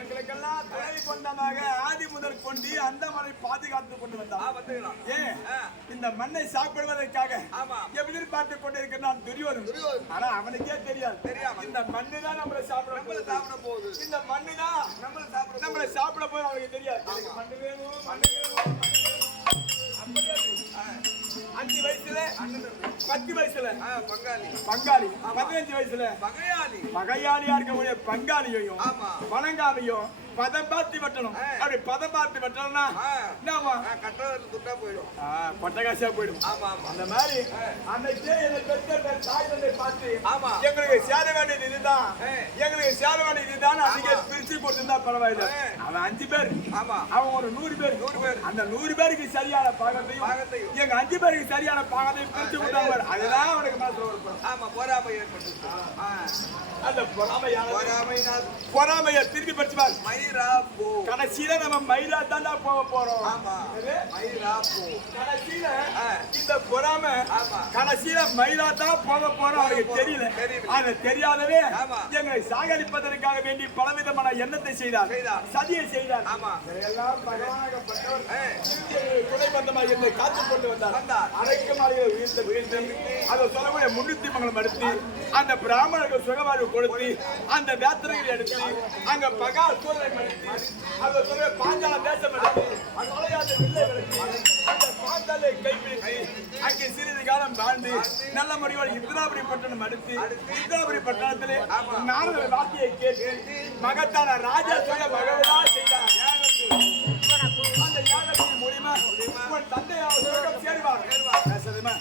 எங்களுக்கெல்லாம் துணை கொண்டமாக ஆதி முதல் கொண்டு அந்த மலை பாதுகாத்து கொண்டு ஆ, வந்தான் ஏன் இந்த மண்ணை சாப்பிடுவதற்காக ஆமா. எதிர்பார்த்து கொண்டிருக்கிறான் துரியோதன் துரியோதன். ஆனா அவனுக்கே தெரியாது தெரியாம. இந்த மண்ணு தான் நம்மளை சாப்பிட நம்மள போகுது. சாப்பிட போகுது. இந்த மண்ணு தான் நம்மள சாப்பிட நம்மளை சாப்பிட போது அவனுக்கு தெரியாது மண்ணு வேணும் மண்ணு வேணும் அஞ்சு வயசுல அண்ணன். பத்து வயசுல. பங்காளி. பங்காளி. பதினஞ்சு வயசுல. பகையாளி. பகையாளியா இருக்கக்கூடிய பங்காளியையும் ஆமா. பணங்காலையும் பதம் பார்த்து வெட்டணும். அப்படி பதம் பார்த்து வெட்டணும்னா ஆ, கட்டவரில் துட்டா போயிடும். கொட்டகாசியா போயிடும். ஆமா ஆமா. அந்த மாதிரி அன்னைக்கே என்னை பெற்ற தாய் தந்தை பார்த்து ஆமா. எங்களுக்கு சேர வேண்டியது இதுதான். எங்களுக்கு சேர வேண்டியது இதுதான். அதிக. பிரிச்சு கொடுத்திருந்தா பரவாயில்ல. அவன் அஞ்சு பேர். ஆமா. அவன் ஒரு நூறு பேர். நூறு பேர். அந்த நூறு பேருக்கு சரியான பாகத்தையும். எங்க அஞ்சு பேருக்கு சரியான பாகத்தையும் பிரிச்சு ஆ, அதுதான் அவனுக்கு மாத்திரம் ஒரு. ஆமா பொறாமை ஏற்பட்டது ஆ, அந்த பொறாமையான பொறாமையினால் பொறாமைய திருப்பி படிச்சுப்பார் மயிரா போ. கடைசியில நம்ம மயிலா தாண்டா போக போறோம். ஆமா? மயிரா போ. கடைசியில. இந்த பொறாமை. கடைசியில மயிலா தான் போக போறோம் அவனுக்கு போறோம். தெரியல. அது தெரியாதவே. எங்களை சாகடிப்பதற்காக வேண்டி பலவிதமான எண்ணத்தை செய்தார். சதியை செய்தார் ஆமா எல்லாம் பகவானாகப்பட்டவர் ஆ. துணை பந்தமாக என்னை காத்துக் கொண்டு வந்தார். அரைக்கும் மாளிகை உயிர்த்த வீழ்த்து அதை சொல்லக்கூடிய முன்னூத்தி மங்கலம் எடுத்து அந்த பிராமணர்கள் சுகவாழ்வு கொடுத்து அந்த வேத்திரைகளை எடுத்து அங்க பகா சூழலை அந்த சொல்ல பாஞ்சால தேசம் எடுத்து அந்த அலையாத வில்லை எடுத்து பார்த்தாலே பாஞ்சாலை கைப்பிடித்து அங்கே சிறிது காலம் வாழ்ந்து நல்ல முறையோடு இந்திராபுரி பட்டணம் அடுத்து இந்திராபுரி பட்டணத்திலே நாரத வார்த்தையை கேட்டு மகத்தான ராஜா சொல்ல மகவதா செய்தார். அந்த யாகத்தின் மூலியமா உன் தந்தையாவது சொர்க்கம் சேருவார். பேசுறதுமா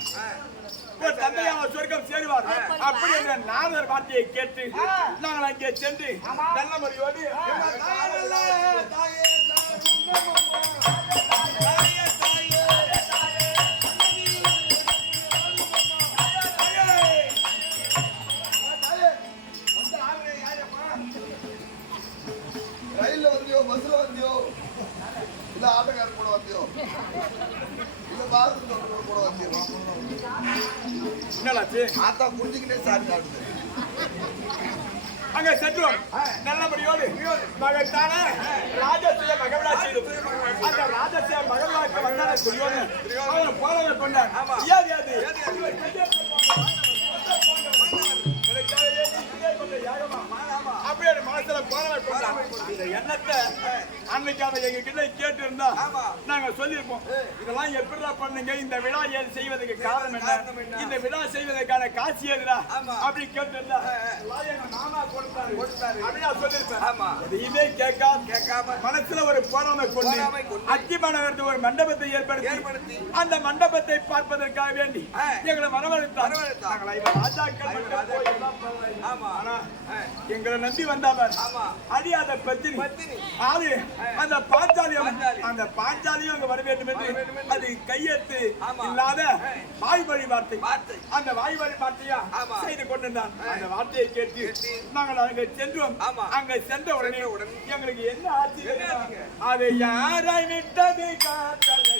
உன் தந்தையாவது சொர்க்கம் சேருவார். அப்படி என்ற நாரதர் வார்த்தையை கேட்டு நாங்கள் அங்கே சென்று நல்ல முறையோடு ரயில்ல வந்தியோ? இல்ல ஆட்டோக்கார கூட வந்தியோ? இல்ல பாத்ரூம் தொட்டு கூட வந்தியோ? என்னலாச்சு? ஆத்தா குடிஞ்சுக்கிட்டே சாமி ஆடுது அங்க சென்றோம் நல்ல முறையோடு மகத்தான ராஜசிய மகவிழா செய்தோம் அந்த ராஜசிய மகவிழாக்கு வந்தான துரியோதன அவனை போலவே கொண்டார். ஏது ஏது இந்த எண்ணத்தை அன்னைக்கு அவன் எங்க கிட்ட கேட்டு இருந்தா. நாங்க சொல்லியிருப்போம் இதெல்லாம் எப்படிடா பண்ணீங்க இந்த விழா ஏன் செய்வதற்கு காரணம் என்ன? இந்த விழா செய்வதற்கான காட்சி எதுடா ஆமா. அப்படி கேட்டு இருந்தா மாமா கொடுத்தாரு கொடுத்தாரு. அப்படி நான் சொல்லியிருப்பேன் ஆமா. எதையுமே கேட்காம கேட்காம மனசுல ஒரு போராமை கொண்டு அத்திமனவரது ஒரு மண்டபத்தை ஏற்படுத்தி அந்த மண்டபத்தை பார்ப்பதற்காக வேண்டி. எங்களை ஆ. எங்களை நம்பி வந்தாவர் ஆமா. அழியாத பத்தினி பத்தினி. ஆளு அந்த பாஞ்சாலியம் பாஞ்சாலி. அந்த பாஞ்சாலியும் அங்க வர வேண்டும் என்று. அது கையெழுத்து. இல்லாத ஆ. வாய் வழி வார்த்தை. அந்த வாய் வழி வார்த்தையா. செய்து கொண்டிருந்தான். அந்த வார்த்தையை கேட்டு. நாங்கள் அங்க சென்றோம். அங்க சென்ற உடனே உடனே. எங்களுக்கு என்ன ஆச்சு? அதை யாரை விட்டது காத்தலை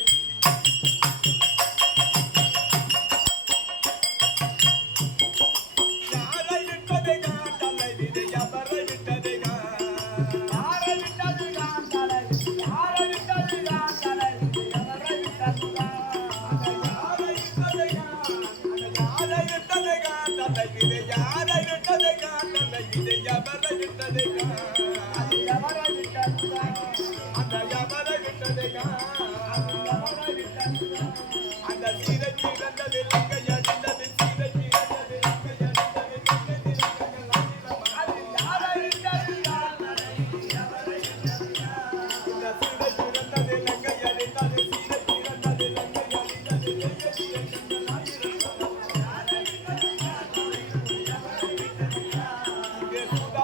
யாரை விட்டது காத்தலை இது யாரை விட்டது காத்தலை இது எவரை விட்டது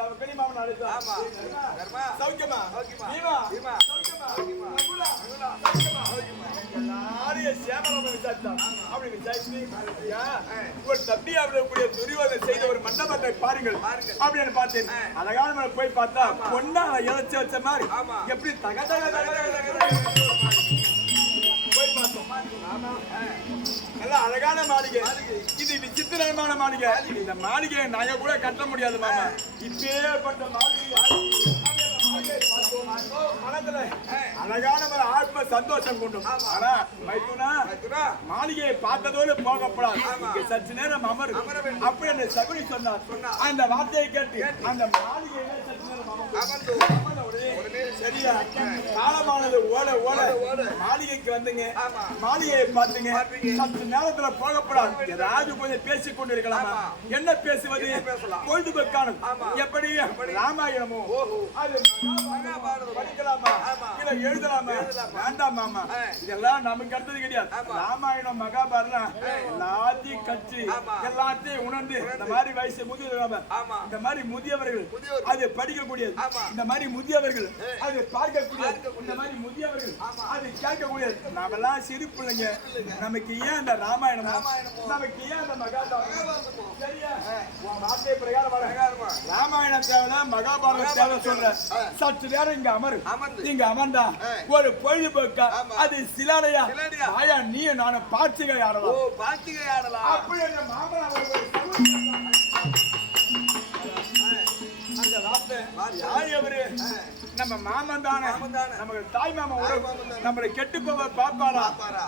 ச- பெரிய மாமன். ஆமா. கர்மா. சௌக்கியமா சௌக்கியமா. நீவா? நீவா. சௌக்கியமா? சௌக்கியமா. நகுலா? சௌக்கியமா? எல்லாரையும் சேமரம் விசாரித்தான். அப்படி விசாரிச்சு, ஐயா, உங்கள் தம்பி அவர்களுடைய துரியோதனை செய்த ஒரு மண்டபத்தை பாருங்கள். அப்படின்னு பார்த்தேன் அழகான மேல போய் பார்த்தா பொண்ணா இழைச்சி வச்ச மாதிரி. எப்படி தக தக தக தக தக தக போய் பார்த்தோம் ஆமா நல்ல அழகான மாளிகை. இது விசித்திரமான மாளிகை. இந்த மாளிகையை நாங்க கூட கட்ட முடியாது மாமா. இப்பேற்பட்ட மாளிகை. மாளிகையை அழகான ஒரு ஆத்ம சந்தோஷம் கொண்டும். ஆனா மைத்துனா மாளிகையை பார்த்ததோடு போகப்படாது. இங்க சற்று நேரம் அமரு. அப்படி அந்த சகுனி சொன்னார். சொன்னார். அந்த வார்த்தையை கேட்டு அந்த மாளிகையில சற்று நேரம் அமர்ந்து. சரியா காலமானது ஓட ஓட. மாளிகைக்கு வந்துங்க. மாளிகையை பார்த்துங்க நேரத்துல போகப்படாது ஏதாவது கொஞ்சம் பேசிக் கொண்டு இருக்கலாமா. என்ன பேசுவது ஆமா. எப்படி? ராமாயணமோ. அது. படிக்கலாமா. இல்ல எழுதலாமா. வேண்டாம் மாமா. இதெல்லாம் நமக்கு அடுத்தது கிடையாது. ராமாயணம் மகாபாரதம் எல்லாத்தையும் கட்சி. எல்லாத்தையும் உணர்ந்து இந்த. மாதிரி வயசு முதியவர் ஆமா. இந்த மாதிரி முதியவர்கள் முதியவர்கள். அது படிக்கக்கூடியது. இந்த மாதிரி முதியவர்கள் அது பார்க்கக்கூடியது. இந்த மாதிரி முதியவர்கள். அது கேட்கக்கூடியது நாமெல்லாம் சிறு பிள்ளைங்க நமக்கு ஏன் அந்த ராமாயணமோ. நமக்கு ஏன் அந்த மகாபாரதம். சரியா வார்த்தை பிரகாரம். ராமாயணம் தேவை மகாபாரதம் தேவை சொல்ற. சற்று நேரம் இங்க அமரு. இங்க அமர்ந்தா. ஒரு பொழுதுபோக்கா. அது சிலாடையா. ஆயா நீ நானும் ஓ ஆடலாம் பாத்திகை ஆடலாம் அப்படி மாமன் அவர் நம்ம மாமன் தானே. நமக்கு தாய் மாமா உறவு. நம்மளை கெட்டு போவ பாப்பாரா.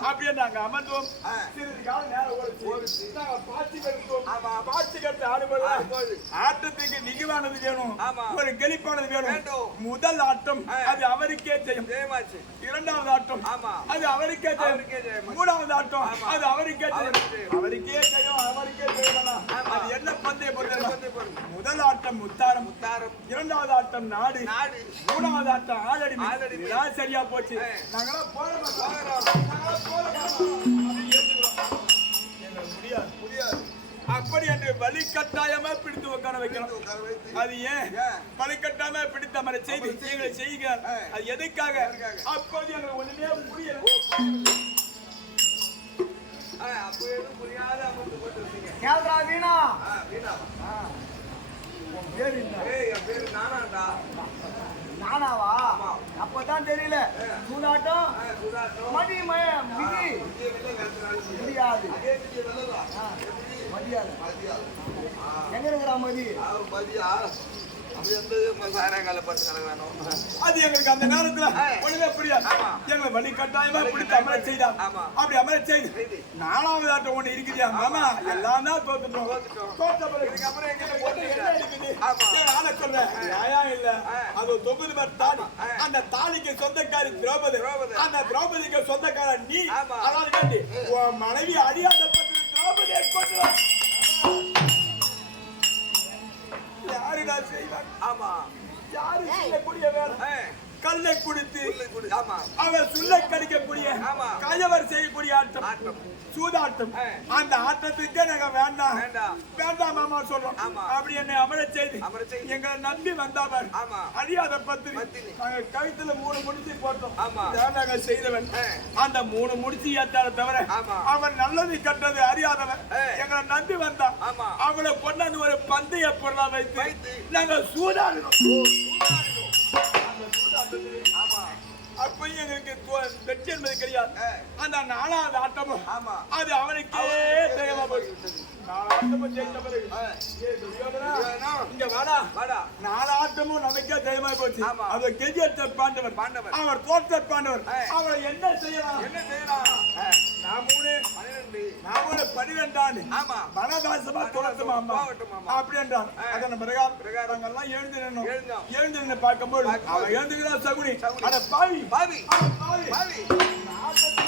அப்படியே நாங்க அமர்ந்தோம். சிறிது காலம் நேரம் கட்டோம் ஆமா. பாட்சி கட்டு ஆடும்போது. ஆட்டத்துக்கு நிகவானது வேணும். ஒரு கெளிப்பானது வேணும். முதல் ஆட்டம். அது அவருக்கே செய்யும் இரண்டாவது ஆட்டம். அது அவருக்கே செய்யும். மூணாவது ஆட்டம். அது அவருக்கே செய்யும். அவருக்கே செய்யும் அவருக்கே செய்யணும் ஆமா. அது என்ன பந்தய பொருள்? முதல் ஆட்டம் முத்தாரம் முத்தாரம் இரண்டாவது ஆட்டம் நாடு நாடு மூணாவது ஆட்டம் ஆளடிமை ஆளடிமை. இதான் சரியா போச்சு. நாங்களாம் அப்படி ஏத்துக்கிறோம். எங்களுக்கு முடியாது முடியாது அப்படி என்று வலிக்கட்டாயமா பிடித்து உட்கார வைத்து அது ஏன் ஏன்? வலிக்கட்டாம பிடித்த மாதிரி செய்து எங்களை செய்யுங்க. அது எதுக்காக? அப்போது எங்களுக்கு ஒண்ணுமே புரியல அப்ப எதுவும் புரியாத அமர்ந்து போட்டு இருக்கீங்க. கேள்றா வீணா வீணா. பேர் என்ன ஏய், என் பேரு நானாண்டா. நானாவா ஆமா. அப்பதான் தெரியல சூதாட்டம் ஆ, சுதாட்டம். மதி மய மிதி முடியாது மதியாது எங்க இருக்கிறா மதி மதியா. அது எங்களுக்கு அந்த நேரத்துல. ஒண்ணுமே புரியாது. எங்களை வழி கட்டாயமா பிடித்து அமர ஆமா. அப்படி அமர செய்து செய்து. நாலாவது ஆட்டம் ஒண்ணு இருக்குதியா மாமா எல்லாம் தான் தோத்துட்டோம். தோத்த பிறகு சொல்றேன் நியாயம் இல்ல. அது தொகுதி பேர் தாலி. அந்த தாலிக்கு சொந்தக்காரி திரௌபதி. அந்த திரௌபதிக்கு சொந்தக்கார நீ. அதாவது உன் மனைவி அறியாத பத்தி திரௌபதியை கொண்டு செய்வான் ஆமா. யாரு செய்யக்கூடிய வேலை? கல்லை குடித்து. அவர் சுள்ளை கடிக்கக்கூடிய ஆமா. கயவர் செய்யக்கூடிய ஆட்டம். சூதாட்டம். அந்த ஆட்டத்துக்கே நாங்க வேண்டாம் வேண்டாம். மாமா சொல்றோம். அப்படி என்னை அமர செய்து. எங்களை நம்பி வந்தாவர். அறியாத பத்தினி. நாங்க கழுத்துல மூணு முடிச்சு போட்டோம் நாங்க செய்தவன். அந்த மூணு முடிச்சு ஏத்தார தவிர. அவன் நல்லது கட்டது அறியாதவன். எங்களை நம்பி வந்தான் ஆமா. அவளை கொண்டாந்து ஒரு பந்தய பொருளா வைத்து. நாங்க ஆமா. அப்பயும் எங்களுக்கு வெற்றி என்பது கிடையாது. அந்த நாலாவது ஆட்டமும். அது அவனுக்கே தெரியாம போயிடுச்சு நாலு ஆட்டமும் ஜெயித்த பிறகு ஆ. ஏய் துரியோதனா, துரியோதனா. இங்க வாடா வாடா. நாலு ஆட்டமும் நமக்கே தெரியாம போச்சு. அது கெஜியத்த பாண்டவர் பாண்டவர். அவர் தோற்ற பாண்டவர். அவரை என்ன செய்யலாம் என்ன செய்யலாம்? நான் மூணு பன்னிரண்டு. நான் மூணு பனிரெண்டாண்டு ஆமா. வனதாசமா அம்மா. அப்படி என்றார். அதன் பிரகாரம். நாங்கெல்லாம் எழுந்து நின்னோம். எழுந்து நின்று பார்க்கும்போது. அவன் எழுந்துகிறான் சகுனி. அட பாவி பாவி. பாவி பாவி.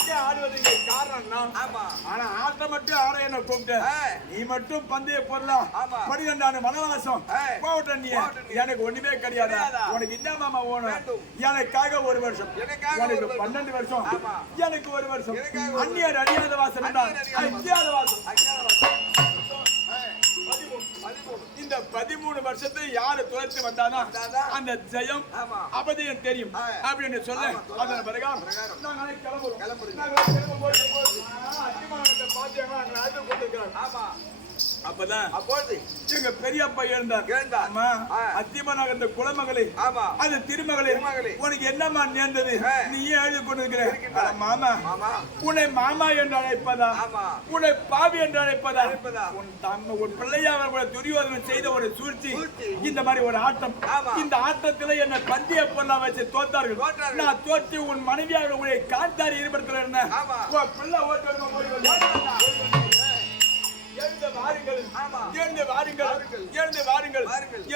ஆட்டத்துக்கே ஆடுவதற்கு காரணம் நான் ஆமா. ஆனா ஆட்டம் மட்டும் ஆட என்ன கூப்பிட்ட ஆ. நீ மட்டும் பந்தய பொருளா ஆமா. பனிரெண்டாண்டு வனவாசம் ஆ. போகட்டும் நீ. எனக்கு ஒண்ணுமே கிடையாதா? உனக்கு என்ன மாமா வேண்டும். எனக்காக ஒரு வருஷம் எனக்கு. பன்னெண்டு வருஷம். எனக்கு ஒரு வருஷம் அந்நியர் அறியாத வாசம் அறியாத வாசம். அஞ்ஞாத வாசம் வாசம். பதிமூணு வருஷத்தை யாரு துரத்து வந்தானோ வந்தாதான். அந்த ஜெயம் ஆமா. அப்பதையும் தெரியும். அப்படின்னு சொல்ல. அதன் பிரகாரம். நாங்களே கிளம்புறோம் கிளம்புறீங்க. நாங்களே கிளம்பும்போது போது, பார்த்தீங்கன்னா அங்க அழுது கொண்டிருக்கிறாங்க. ஆமா அப்பதான் அப்பொழுது எங்க பெரியப்பா எழுந்தார் எழுந்தார். இந்த குலமகளே ஆமா அது திருமகளே. உனக்கு என்னம்மா நேர்ந்தது. நீ ஏன் எழுதி கொண்டிருக்கிற இருக்கின்றாய். அட மாமா மாமா உன்னை மாமா என்று அழைப்பதா உன்னை பாவி என்று அழைப்பதா அழைப்பதா? உன் தம்ம உன் பிள்ளையாவர் கூட துரியோதனன் செய்த ஒரு சூழ்ச்சி. இந்த மாதிரி ஒரு ஆட்டம். இந்த ஆட்டத்துல என்ன பந்தய பொருளா வச்சு தோத்தார்கள். நான் தோற்று உன் மனைவியாக உங்களை காந்தாரி ஈடுபடுத்துறேன். உன் பிள்ளை ஓட்டு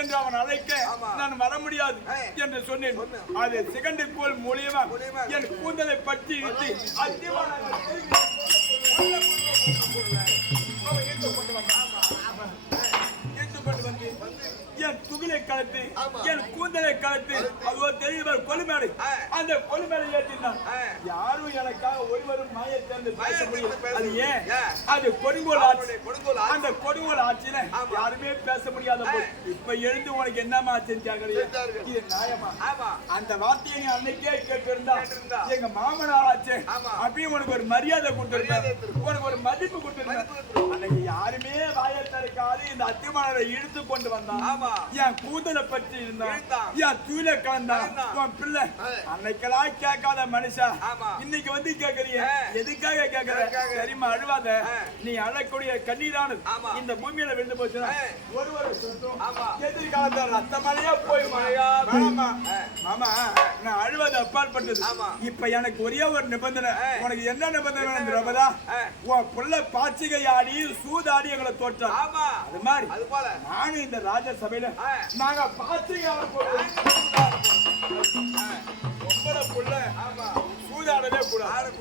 என்று அவன் அழைக்க. நான் வர முடியாது. என்று சொன்னேன். அது சிகண்டிக்கோள் மூலியமா மூலியமா. என் கூந்தலை பற்றி இட்டு துகிலை கலத்து. என் கூந்தலை கலத்து அதுவோ தெரியுமா கொலுமேடை ஆ. அந்த கொலுமேடை ஏற்றினான். யாரும் எனக்காக ஒருவரும் மாய சேர்ந்து பேச முடியும் அது ஏன்? அது கொடுங்கோல் ஆட்சி. அந்த கொடுங்கோல் ஆட்சியில. யாருமே பேச முடியாத இப்ப எழுந்து உனக்கு என்னமா செஞ்சாங்க. இது நியாயமா அந்த வார்த்தையை நீ அன்னைக்கே கேட்டிருந்தா. எங்க மாமனார் ஆச்சு. அப்பயும் உனக்கு ஒரு மரியாதை கொடுத்திருப்பேன். உனக்கு ஒரு மதிப்பு கொடுத்திருப்பேன். அன்னைக்கு யாருமே வாயை இந்த அத்திமானரை இழுத்து கொண்டு வந்தான் ஆமா. என் கூந்தலை பற்றி இருந்தான். என் தூயில கலந்தான். உன் பிள்ளை. அன்னைக்கெல்லாம் கேட்காத மனுஷா. இன்னைக்கு வந்து கேக்குறீங்க. எதுக்காக கேக்குற? சரிம்மா அழுவாத. நீ அழக்கூடிய கண்ணீரானது. இந்த பூமியில விழுந்து போச்சுன்னா. ஒருவர் சொந்தம் ஆமா. எதிர்காலத்துல ரத்த மழையா போய் மழையா வேணாமா ஆ. மாமா நான் அழுவது அப்பாற்பட்டது. ஆமா. இப்ப எனக்கு ஒரே ஒரு நிபந்தனை. உனக்கு என்ன நிபந்தனை ஆ. உன் புள்ள பாச்சிகை ஆடி சூதாடி எங்களை தோற்றான். ஆமா. அது மாதிரி. அது போல. நானும் இந்த ராஜ சபையில. நாங்க பாச்சிகை பொம்பளை புள்ள ஆமா. சூதாடவே கூடாது.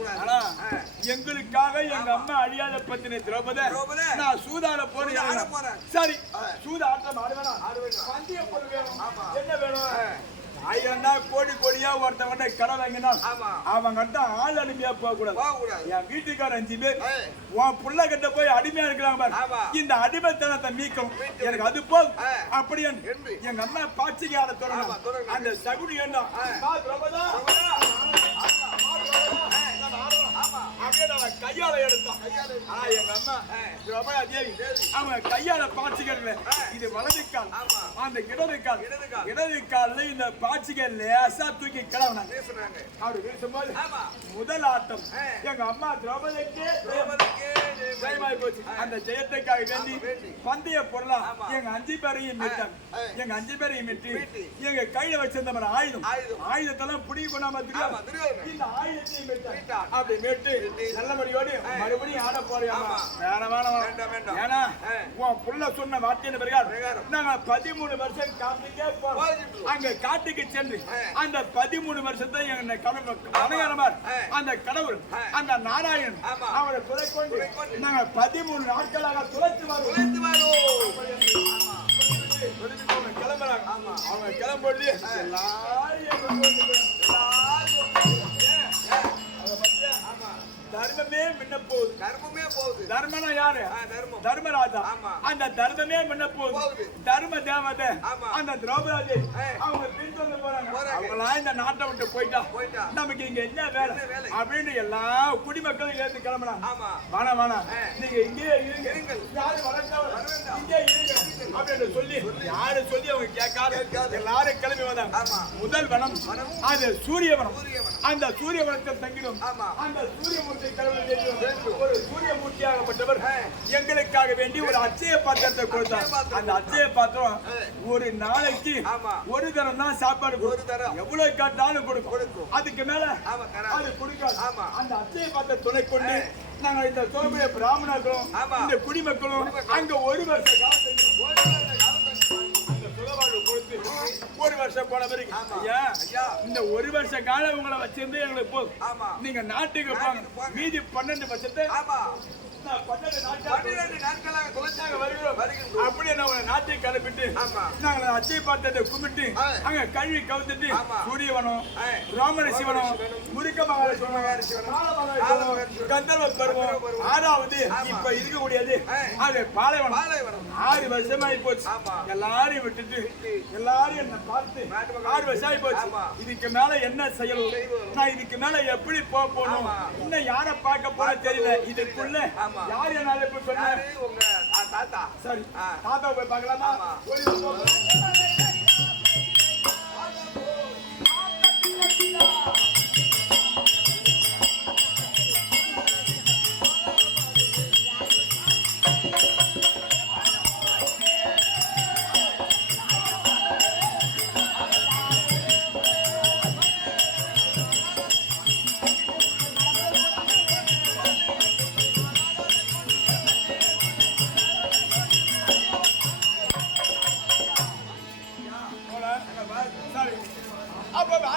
எங்களுக்காக எங்க அம்மா அழியாத பத்தினி திரௌபதி. நான் சூதாட போறேன். சரி. சூத ஆட்டம் ஆடுவேனா. பந்தய பொருள் வேணும். ஆமா. என்ன வேணும்? தான் கோடி கோடியா ஒருத்தவங்க கடை வாங்கினான். ஆமா. அவங்க கிட்ட ஆள் அனுப்பியா போக கூடாது. என் வீட்டுக்கார அஞ்சு பேர். உன் புள்ள கிட்ட போய் அடிமையா இருக்கிறாங்க பாரு. இந்த அடிமைத்தனத்தை மீட்கும். எனக்கு அது போதும். அப்படி. எங்க அம்மா பாச்சிக்கு ஆட ஆமா, தொடங்க. அந்த சகுனி என்ன? அப்படியே நான் கையால எடுத்தான் கையால எடுத்தான். ஆனா எங்க அம்மா ஆ. பிரபலா தேவி தேவி. அவங்க கையால பாய்ச்சிக்கல ஆ. இது வலது கால் ஆமா. அந்த இடது கால் இடது கால்ல இந்த பாய்ச்சிக்க லேசா தூக்கி கிளவுனாங்க அப்படி வீசும்போது முதல் ஆட்டம். எங்க அம்மா திரௌபதிக்கே அந்த ஜெயத்துக்காக வேண்டி. பந்தய பொருளா. எங்க அஞ்சு பேரையும் மீட்டாங்க ஆ. எங்க அஞ்சு பேரையும் மீட்டி. எங்க கையில வச்சிருந்த மாதிரி ஆயுதம். ஆயுதத்தெல்லாம் புடிங்கி கொண்டாம. இந்த ஆயுதத்தையும் மீட்டான். அப்படி மீட்டு. நல்லபடியோடு. மறுபடியும் ஆட போறியாமா ஆமா. வேணாம் வேண்டாம், வேண்டாம். ஏன்னா. உன் புள்ள சொன்ன வார்த்தையின் பிரகாரம். நாங்க பதிமூணு வருஷம் காட்டுக்கே போறோம். அங்க காட்டுக்கு சென்று. அந்த பதிமூணு வருஷத்தை எங்க கடவுள் ஆ. அந்த கடவுள். அந்த நாராயணன். அவரை துணை கொண்டு. நாங்க பதிமூணு நாட்களாக துளைத்து வருவோம் உழைத்து வரும். கிளம்புறாங்க. ஆமா. அவங்க கிளம்புறது எல்லாரும்? தர்மமே முன்ன போகுது கர்மமே போகுது தர்மனா யாரு தர்மம் தர்மராஜா ஆமா. அந்த தர்மமே முன்ன போகுது. தர்ம தேவதை. அந்த திரௌபதி. அவங்க பின்தொடர்ந்து போறாங்க போறாங்க. அவங்களாம் இந்த நாட்டை விட்டு போயிட்டா போயிட்டா. நமக்கு இங்க என்ன வேலை? அப்படின்னு எல்லா குடிமக்களும் ஏத்து கிளம்புறாங்க ஆமா வேணாம் ஆ. நீங்க இங்கேயே இருங்க. யாரும் வரக்கூடாது. வர வேண்டாம். இங்கே இருங்க அப்படின்னு சொல்லி யாரு சொல்லி அவங்க கேட்காத. எல்லாரும் கிளம்பி வந்தாங்க. முதல் வனம். அது சூரியவனம். அந்த சூரிய வனத்தில் தங்கிடும். அந்த சூரியமூர்த்தி கடவுள் வேண்டும். வேண்டும். ஒரு சூரியமூர்த்தியாகப்பட்டவர் ஆ. எங்களுக்காக வேண்டி ஒரு அச்சய பாத்திரத்தை கொடுத்தார் அந்த அச்சய பாத்திரம். ஒரு நாளைக்கு. ஒரு தரம் தான் சாப்பாடு ஒரு தரம். எவ்வளவு கேட்டாலும் கொடுக்கும். அதுக்கு மேல. அது கொடுக்காது ஆமா. அந்த அச்சய பாத்திர துணை கொண்டு. நாங்க இந்த தோல்விய பிராமணர்களும். இந்த குடிமக்களும் குடிமக்கள். அங்க ஒரு வருஷ காலத்துக்கு ஒரு வருஷம் போன பிறகு ஆமா. ஐயா. இந்த ஒரு வருஷ காலம் உங்களை வச்சிருந்து எங்களுக்கு போதும் நீங்க நாட்டுக்கு போங்க. மீதி பன்னெண்டு வருஷத்தை. அப்படியே எல்லாத்தையும் கிளப்பிட்டு. நாங்கள் அச்சை பார்த்ததை கும்பிட்டு. அங்க கழுவி கவுத்துட்டு. சூரியவனம். ராமர சிவனம் சிவனம், முருக மகால சிவனம் சிவனம், காலமகால காலமகால சிவனம், சிவனம், கந்தர்வ பருவம். ஆறாவது. இப்ப இருக்கக்கூடியது. அது பாலைவனம். ஆறு வருஷமாயி போச்சு. எல்லாரையும் விட்டுட்டு விட்டு. எல்லாரும் என்ன பார்த்து ஆறு வருஷம் ஆகி போச்சு. இதுக்கு மேல என்ன செய்யணும். நான் இதுக்கு மேல எப்படி போக போகணும். இன்னும் யாரை பார்க்க போற தெரியல. இதுக்குள்ள. யார் என்னால இப்ப சொன்ன? யாரு? உங்க தாத்தா. சரி. தாத்தா போய் பார்க்கலாமா?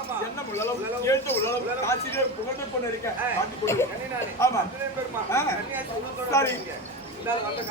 என்ன உள்ளளவு, எழுத்து உள்ளளவு, காசிலே புகழ்ந்து கொண்டு இருக்க. ஆ. பாட்டு கொண்டு. ஆமா. சரி. இந்தாலும்